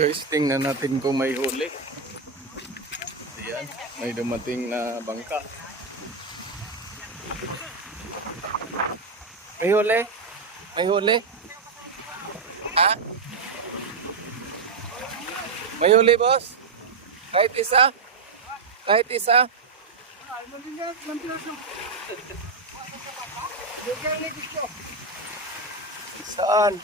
Guys, tingnan natin kung may huli. Ayan, may dumating na bangka. May huli? May huli? Ha? May huli, boss? Kahit isa? Kahit isa? Saan?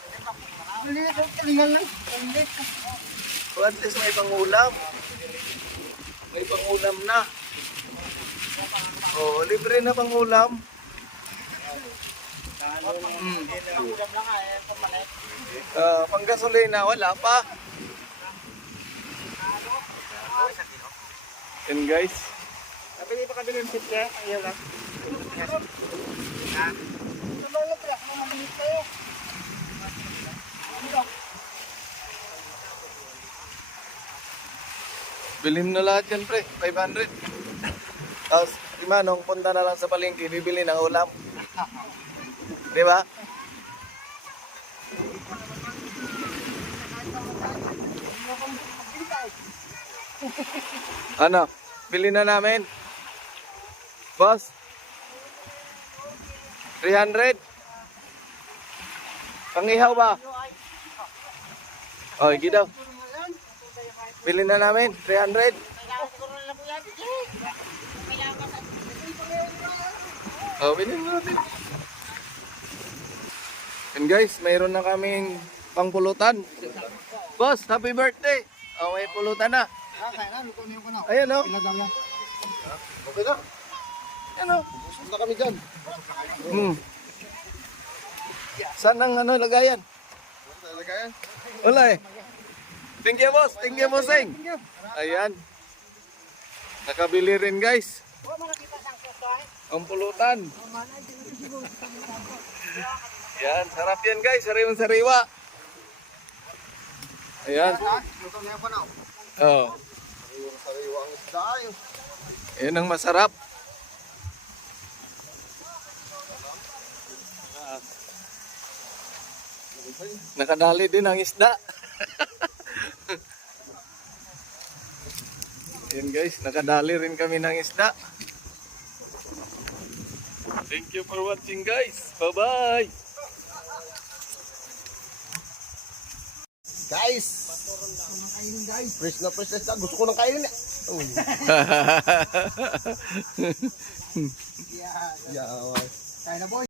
So at least may pangulam. May pangulam na. Oh, libre na pangulam. Panggasolina wala pa. Yan guys. Kapili pa kabili ng pitya, ayaw lang. Bilhin na lahat yan, pre. 500. Tapos, si Manong, punta na lang sa palengke, bibili ng ulam. Di ba? Ano? Bilhin na namin. Boss? 300? Pangihaw ba? Oh, iki daw. Bilhin na namin, 300. Oh, bilhin na natin. And guys, mayroon na kaming pangpulutan. Boss, happy birthday. Oh, may pulutan na. Ayan o. Okay na. Ayan o. Busog na kami dyan. Saan ang lagayan? Lagayan? Wala eh. Thank you, boss. Thank you, bossing. Ayan. Nakabili rin, guys. Ang pulutan. Yan, sarap yan, guys. Sariwang sariwa. Ayan. Luto niya pa na. Oh. Sariwa ang isda. Yan ang masarap. Nakadali din ang isda. Yan guys, nakadali rin kami ng isda. Thank you for watching guys. Bye-bye. Guys! Fresh na fresh na isda. Gusto ko nang kainin niya. Oh. Yeah, kaya na boy.